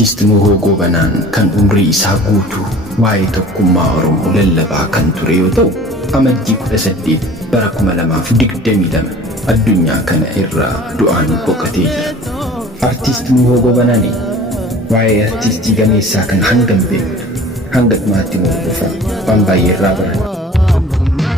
Artiist Nuhoo Goobanaan kan umrii isaa guutuu waa'ee tokkummaa Oromoo lallabaa kan ture yoo ta'u, amajjii 18 bara 2022 addunyaa kana irraa du'aan boqotee jira. Artiist Nuhoo Goobanaan waa'ee artiistii gameessaa kan hangam beektu, hanga dhumaatti hordofaa waan baay'ee irraa baran.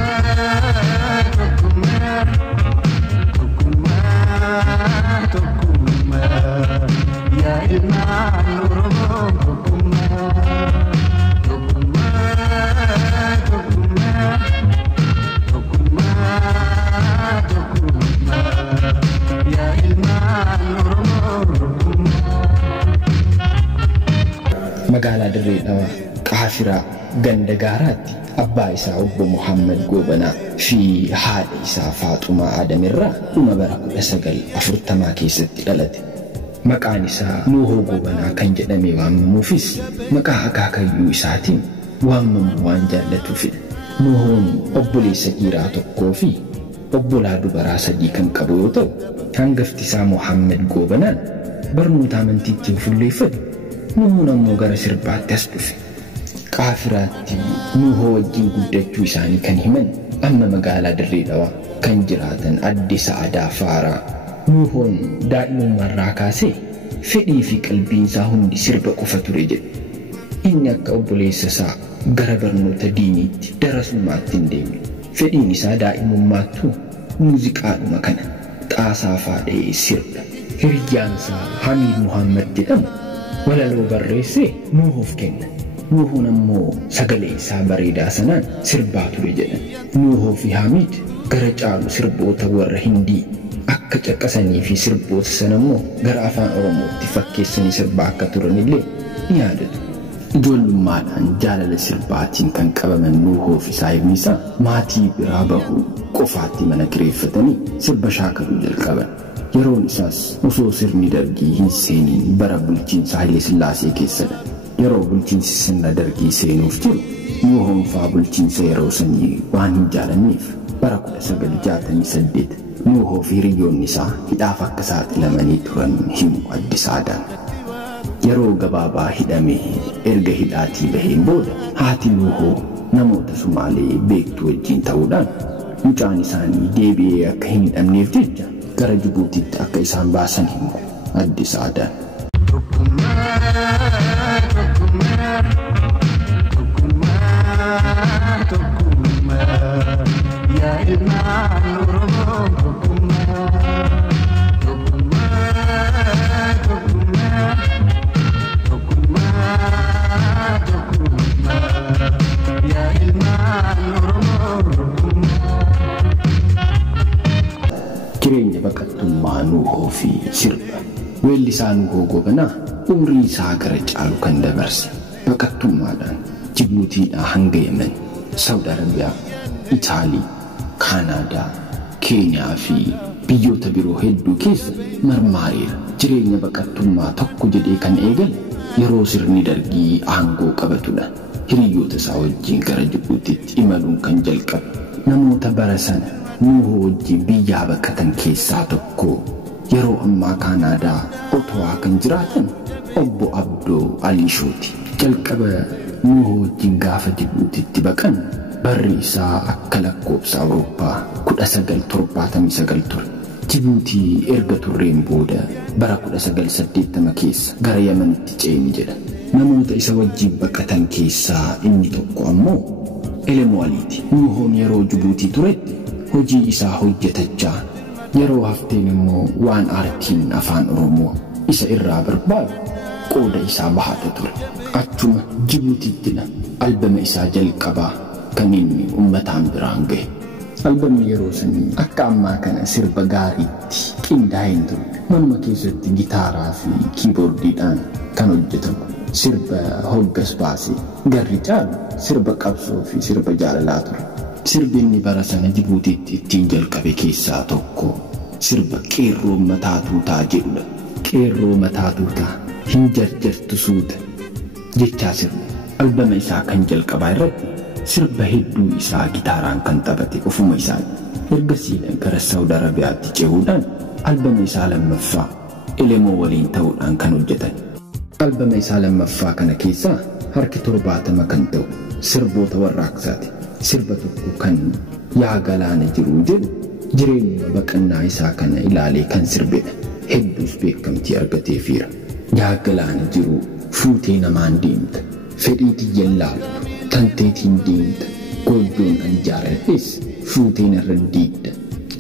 Magaalaa Dirree Dhawaa Qaafiraa ganda gaaraatti abbaa isaa obbo Muhammad Goobanaa fi haadha isaa Faaxumaa Adamirraa dhuma bara 1940 keessatti dhalate. Maqaan isaa Nuhoo Goobanaa kan jedhame waamamuufis maqaa akaakayyuu isaatiin waamamu waan jaallatuufidha. Nuhoon obboleessa dhiiraa tokkoo fi obbolaa dubaraa 3 kan qabu yoo ta'u, hangafti isaa Muhammad Goobanaan barnoota amantiitti fuulleeffate. Nuhoon ammoo gara sirbaatti as dhufe. Qaafiraatti Nuhoo wajjin guddachuu isaanii kan himan amma magaalaa Dirree Dhawaa kan jiraatan adde Sa'adaa Faaraa. Nuhoon daa'imummaarraa kaasee fedhii fi qalbiin isaa hundi sirba qofa ture jedhe. Inni akka obboleessa isaa gara barnoota diiniitti darasummaatti hin deemne. Fedhiin isaa daa'imummaattuu muuziqaadhuma kana xaasaa faadhee sirba. Hiriyyaan isaa Hamiid Muhammad jedhamu walaloo barreessee Nuhoof kenna. Nuhoon ammoo sagalee isaa bareedaa sanaan sirbaa ture jedhan. Nuhoo fi Hamiid gara caalu sirboota warra Hindii akka caqasanii fi sirboota sana immoo gara afaan Oromootti fakkeessanii sirbaa akka turanillee ni yaadatu. Ijoollummaadhaan jaalala sirbaatiin kan qabaman Nuhoo fi saahibni isaa maatii biraa bahuu qofaatti mana kireeffatanii sirba shaakaluu jalqaban. Yeroon isaas osoo sirni Dargii hin seeniin bara bulchiinsa Haile Sillaasee keessadha. Yeroo bulchiinsi sirna Dargii seenuuf jiru, Nuhoon faa bulchiinsa yeroo sanii waan hin jaalanneef bara 1968 Nuhoo fi hiriyoonni isaa hidhaaf akka saaxilamanii turan himu adde Saadaan. Yeroo gabaabaa hidhamee erga hidhaatii baheen booda haati Nuhoo namoota Sumaalee beektuu wajjin ta'uudhaan mucaan isaanii deebi'ee akka hin hidhamneef jecha gara Jibuutiitti akka isaan baasan himu adde Saadaan. Jireenya baqattummaa Nuhoo fi sirba. Weellisaa Nuhoo Goobanaa umrii isaa gara caalu kan dabarse baqattummaadhaan Jibuutiidhaa hanga Yemen, Saudi Arabiyaa, Itaalii, Kaanaadaa, Keeniyaa fi biyyoota biroo hedduu keessa marmaareera. Jireenya baqattummaa tokko jedhee kan eegale yeroo sirni Dargii aangoo qabatudha. Hiriyoota isaa wajjin gara Jibuutiitti imaluun kan jalqabe. Namoota bara sana Nuhoo wajjin biyyaa baqatan keessaa tokko yeroo ammaa Kaanaadaa Otowaa kan jiraatan obbo Abdoo Aliishooti. Jalqaba Nuhoo wajjin gaafa Jibuutiitti baqan barri isaa akka lakkoobsa Awurooppaa 1979 ture. Jibuutii erga turreen booda bara 1980 keessa gara Yemenitti ceeni jedha. Namoota isa wajjin baqatan keessaa inni tokko ammoo Elemoo Aliiti. Nuhoon yeroo Jibuutii turetti hojii isaa hojjetachaa, yeroo hafteen immoo waan aartiin afaan Oromoo isa irraa barbaadu qooda isaa bahata ture. Achuma Jibuutiittidha albama isaa jalqabaa kan inni uummataan biraan gahe. Albamni yeroo sanii akka ammaa kana sirba gaariitti qindaa'ee hin turre. Manuma keessatti gitaaraa fi kiiboordiidhaan kan hojjetamu. Sirba hoggas baasee garri caalu sirba qabsoo fi sirba jaalalaa ture. Sirbi inni bara sana Jibuutiitti ittiin jalqabe keessaa tokko sirba qeerroo mataa tuutaa jedhudha. Qeerroo mataa tuutaa hin jarjartu suuta jechaa sirba. Albama isaa kan jalqabaa irratti sirba hedduu isaa gitaaraan kan taphate ofuma isaati. Ergasiidhaan gara Saudi Arabiyaatti cehuudhaan albama isaa lammaffaa Elemoo waliin ta'uudhaan kan hojjetan. albama isaa lammaffaa kana keessaa harki 70 kan ta'u sirboota warraaqsaati. Sirba tokko kan yaa galaana jiru jedhu jireenya baqannaa isaa kana ilaalee kan sirbedha. Hedduus beekamtii argateefiira. Yaa galaana jiru fuutee namaan deemta, fedhii xiyyan laaltu, tanteetiin deemta, goljoon an jaaladhes fuutee narra diigda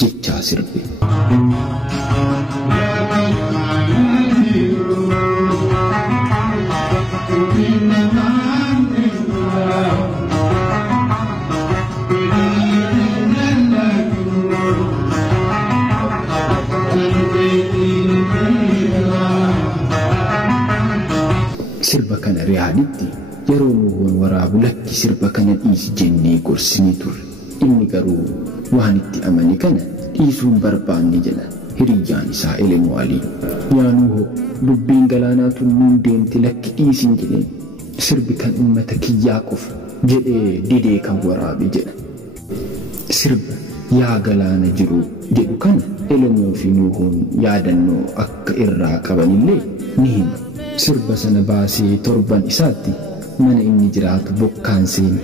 jechaa sirbe. Sirba kana riyaaditti yeroo nuuhoon waraabu lakki sirba kana dhiisi jennee gorsinee turre. Inni garuu waan itti amane kana dhiisuun barbaanne jedha hiriyyaan isaa Elemoo Alii. Yaa Nuuhoo, dubbiin galaanaa tulluun deemte lakki dhiisin jedheen sirbi kan uummata kiyyaa qofa jedhee didee kan waraabe jedha. Sirba yaa galaana jiru jedhu kana Elemoo fi Nuuhoon yaadannoo akka irraa qabanillee ni hima. Sirba sana baasee torban isaatti mana inni jiraatu bokkaan seene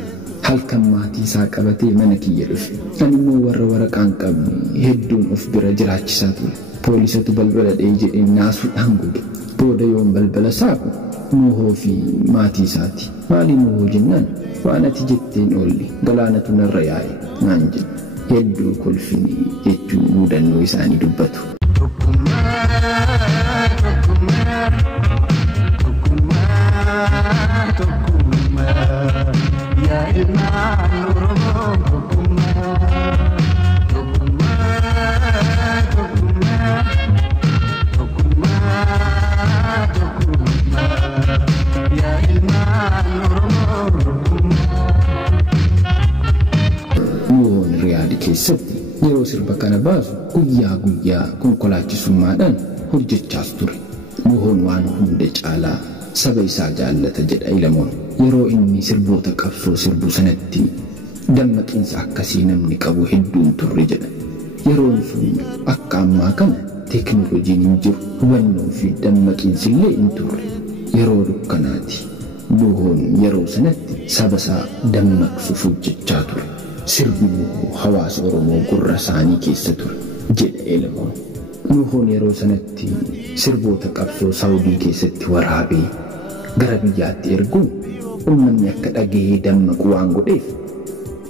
halkan maatii isaa qabatee mana kiyya dhufe. Ani immoo warra waraqaan qabne hedduun of bira jiraachisaa ture. Poolisatu balbala dhee jedheen naasuudhaan gude. Booda yoon balbala saaqu Nuuhoo fi maatii isaati. Maali Nuuhoo jennaan waan ati jetteen oolle galaanatu narra yaa'e naan jedhe. Hedduu kolfini jechuun mudannoo isaanii dubbatu. Nuuhoon Riyaad keessatti yeroo sirba kana baasu guyyaa konkolaachisummaadhaan hojjechaas ture. Nuuhoon waan hunda caalaa saba isaa jaallata jedha Elemoon. Yeroo inni sirboota qabsoo sirbu sanatti dammaqinsa akkasii namni qabu hedduun turre jedha. Yeroon sun akka ammaa kana teekinooloojiin hin jiru, hubannoo fi dammaqinsillee hin turre. Yeroo dukkanaati. Nuuhoon yeroo sanatti saba isaa dammaqsuuf hojjechaa ture. Sirbi Nuuhoo hawaasa Oromoo gurra isaanii keessa ture jedha Elemoon. Nuuhoon yeroo sanatti sirboota qabsoo Saawudii keessatti waraabee gara biyyaatti erguun uummanni akka dhagahee dammaqu waan godheef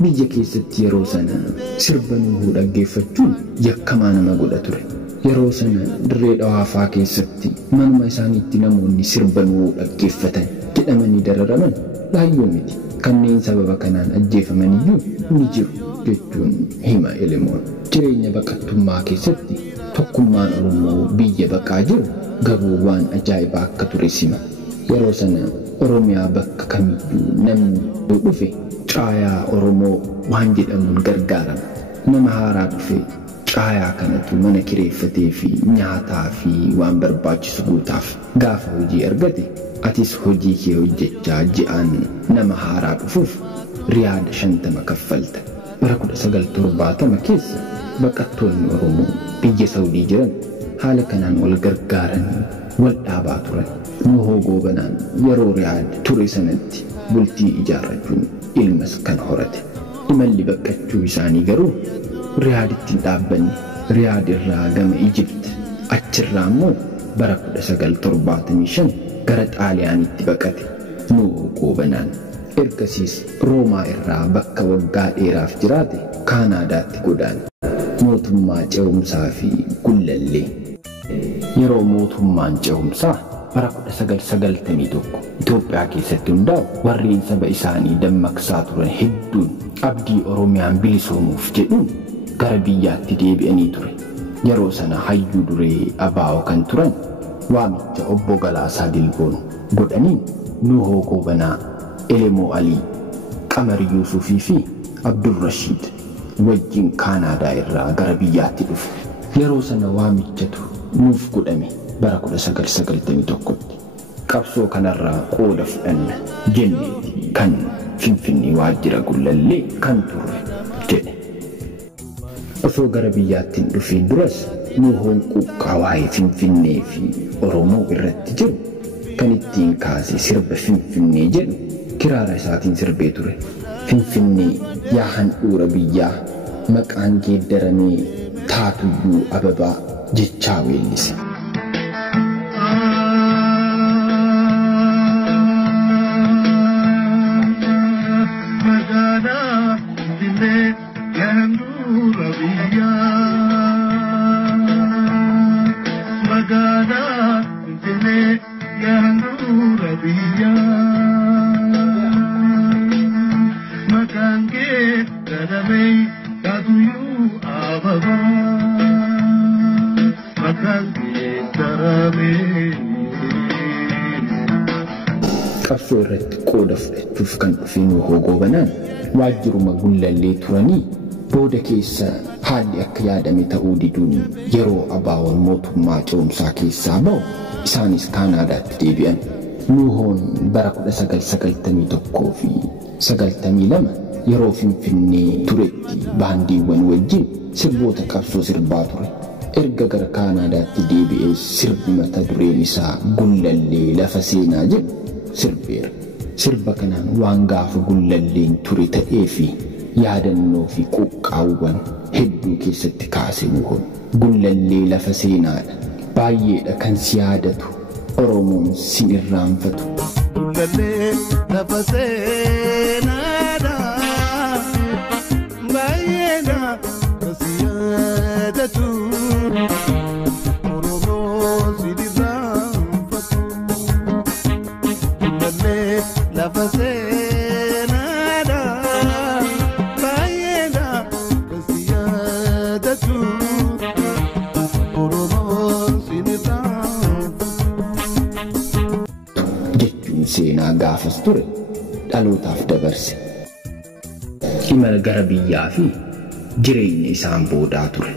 biyya keessatti yeroo sana sirba Nuuhoo dhaggeeffachuun yakkamaa nama godha ture. Yeroo sana dirree dhawaafaa keessatti manuma isaaniitti namoonni sirba Nuuhoo dhaggeeffatan jedhamanii dararaman laayyoo miti. Kanneen sababa kanaan ajjeefamaniyyuu ni jiru jechuun hima Elemoon. Jireenya baqattummaa keessatti tokkummaan Oromoo biyya baqaa jiru garuu waan ajaa'ibaa akka ture sima. Yeroo sana Oromiyaa bakka kamiyyuu namni dhufe caayaa Oromoo waan jedhamuun gargaarama. Nama haaraa dhufe caayaa kanatu mana kireeffatee fi nyaataa fi waan barbaachisu guutaaf. Gaafa hojii argate atis hojii kee hojjechaa ji'aan nama haaraa dhufuuf Riyaada 50 kaffalta. Bara 1970 keessa baqattoonni Oromoo biyya Saawudii jiran haala kanaan wal gargaaran wal dhaabaa turan. Nuuhoo Goobanaan yeroo Riyaad ture sanatti bultii ijaarrachuun ilmas kan horate. Imalli baqachuu isaanii garuu Riyaaditti hin dhaabbanne. Riyaad irraa gama Ijipt achirraa immoo bara 1975 gara Xaaliyaanitti baqate. Nuuhoo Goobanaan ergasiis Roomaa irraa bakka waggaa dheeraaf jiraate Kaanaadaatti godaane. Mootummaa ce'umsaa fi gullallee. Yeroo mootummaan ce'umsaa bara 1991 Itoophiyaa keessatti hundaa'u warreen saba isaanii dammaqsaa turan hedduun abdii Oromiyaan bilisoomuuf jedhuun gara biyyaatti deebi'anii ture. Yeroo sana hayyuu duree ABO kan turan waamicha obbo Galaasaa Dilboon godhaniin Nuuhoo Goobanaa, Elemoo Alii, Qamar Yuusufii fi Abdurrashiid wajjin Kaanaadaa irraa gara biyyaatti dhufe. Yeroo sana waamichatu nuuf godhame bara 1991tti. Qabsoo kanarraa qooda fudhanna jenneeti kan Finfinnee waajjira gullallee kan turre jedhe. Osoo gara biyyaatti hin dhufiin duras Nuuhoon quuqqaa waa'ee Finfinnee fi Oromoo irratti jiru kan ittiin kaase sirba Finfinnee jedhu kiraara isaatiin sirbee ture. Finfinnee yaa handhuura biyyaa maqaan geeddaramee taatuyyuu ababaa jechaa weellise. Qabsoo irratti qooda fudhachuuf kan dhufe Nuhoo Goobanaan waajjiruma gullallee turanii booda keessa haalli akka yaadame ta'uu diduun yeroo abaawoon mootummaa ce'umsaa keessaa ba'u isaanis Kaanaadaatti deebi'an. Nuhoon bara 1991 fi 92 yeroo Finfinnee turetti baandiiwwan wajjin sirboota qabsoo sirbaa ture. Erga gara Kaanaadaatti deebi'ee sirbi mata dureen isaa Gullallee lafa seenaa jedhu sirbeera. Sirba kanaan waan gaafa gullalleen ture ta'ee fi yaadannoo fi quqqaawwan hedduu keessatti kaase Nuhoon. Gullallee lafa seenaadha. Baay'eedha kan si yaadatu. Oromoon sin irraanfatu. Gullallee lafa seenaadha. Baay'eedha kan si yaadatu. Oromoon sin irraanfatu. Gullallee lafa seenaadha. Baay'eedha kan si yaadatu. Oromoon sin irraanfatu. Seenaa gaafas ture dhalootaaf dabarse. Imala gara biyyaa fi jireenya isaan boodaa ture.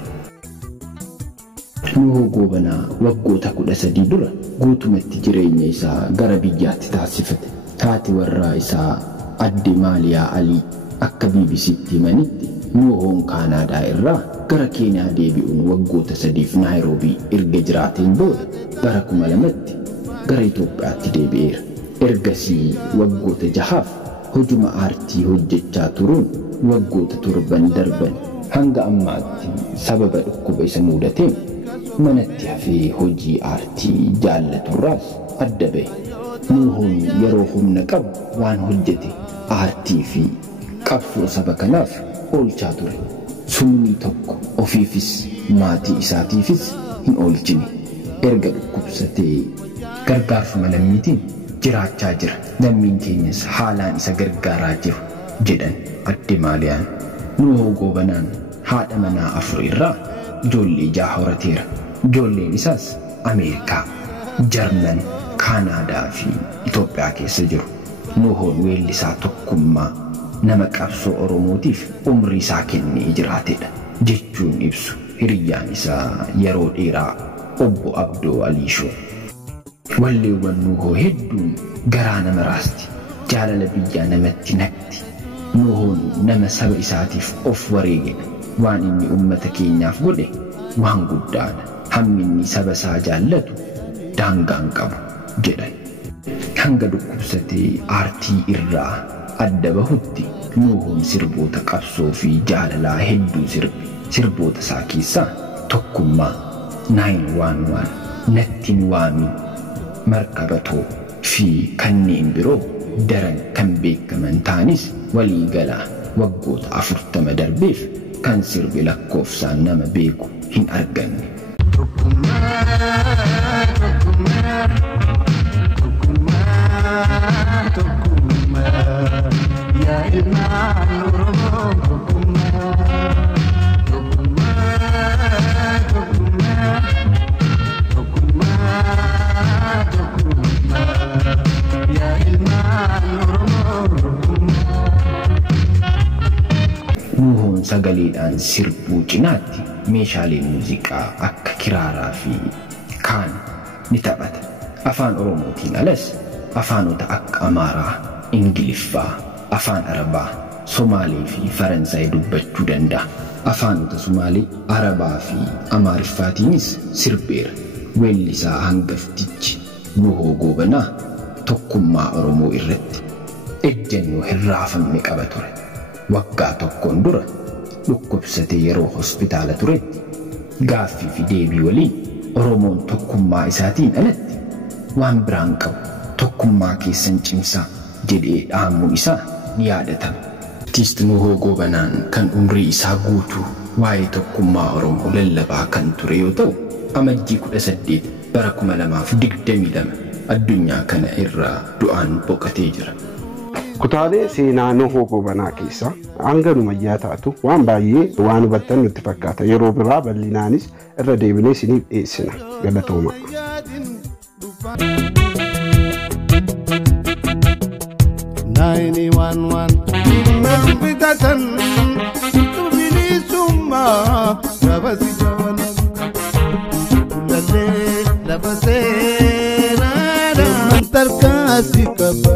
Nuhoo Goobanaa waggoota 13 dura guutumatti jireenya isaa gara biyyaatti taasifate. Haati warraa isaa Adde Maaliyaa Alii akka BBC'tti himanitti Nuhoon Kaanaadaa irraa gara Keeniyaa deebi'uun waggoota 3 Naayiroobii erga jiraateen booda bara 2000tti gara Itoophiyaatti deebi'eera. Ergasii waggoota 6 hojuma aartii hojjechaa turuun waggoota 7 darban hanga ammaatti sababa dhukkuba isa mudateen manatti hafee hojii aartii jaallaturraas adda ba'e. Nuhoon yeroo humna qabu waan hojjete aartii fi qabsoo saba kanaaf oolchaa ture. Summii tokko ofiifis maatii isaatiifis hin oolchine. Erga dhukkubsatee gargaarsuma lammiitiin jiraachaa jira. Lammiin keenyas haalaan isa gargaaraa jiru jedhan Adde Maaliyaan. Nuhoo Goobanaan haadha manaa 4 irraa ijoollee 6 horateera. Ijoolleen isaas Ameerikaa, Jarman, Kaanaadaa fi Itoophiyaa keessa jiru. Nuhoon weellisaa tokkummaa nama qabsoo Oromootiif umrii isaa kennee jiraatedha jechuun ibsu hiriyyaan isaa yeroo dheeraa Obbo Abdoo Aliishoo. Walleewwan Nuhoo hedduun garaa nama raasti. Jaalala biyyaa namatti naqti. Nuhoon nama saba isaatiif of wareegedha. Waan inni ummata keenyaaf godhe waan guddaadha. Hammi inni saba isaa jaallatu daangaan qabu jedhan. Hanga dhukkubsatee aartii irraa adda bahutti Nuhoon sirboota qabsoo fi jaalalaa hedduu sirbe. Sirboota isaa keessaa tokkummaa, 911, nattiin waamii, markabatoo fi kanneen biroo daran kan beekaman ta'anis walii galaa waggoota 40 darbeef kan sirbi lakkoofsaan nama beeku hin arganne. Nuhoon sagaleedhaan sirbuu cinaatti meeshaalee muuziqaa akka kiraaraa fi kaan ni taphata. Afaan Oromootiin alas afaanota akka Amaaraa, Ingiliffaa, afaan Arabaa, Somaalee fi Faransaay dubbachuu danda'a. Afaanota Somaalee, Arabaa fi Amaariffaatiinis sirbeera. Weellisaa hangaftichi Nuhoo Goobanaa tokkummaa Oromoo irratti ejjennoo hirraafamne qaba ture. Waggaa tokkoon dura dhukkubsatee yeroo hospitaala turetti gaaffii fi deebii waliin Oromoon tokkummaa isaatiin alatti waan biraan qabu tokkummaa keessan cimsaa jedhee dhaamuun isaa ni yaadatama. Artiist Nuhoo Goobanaan kan umrii isaa guutuu waa'ee tokkummaa Oromoo lallabaa kan ture yoo ta'u, amajjii 18 bara 2022 addunyaa kana irraa du'aan boqotee jira. Kutaalee seenaa Nuhoo Goobanaa keessa hanga numayyaa taatu waan baay'ee waan hubattan nutti fakkaata. Yeroo biraa bal'inaanis irra deebinee isiniif dhiyeessina. Galatooma. 911 Mefitatan Tubili Summa Rabasi Jawana Ulale Labase Nada Mantarka Sikaba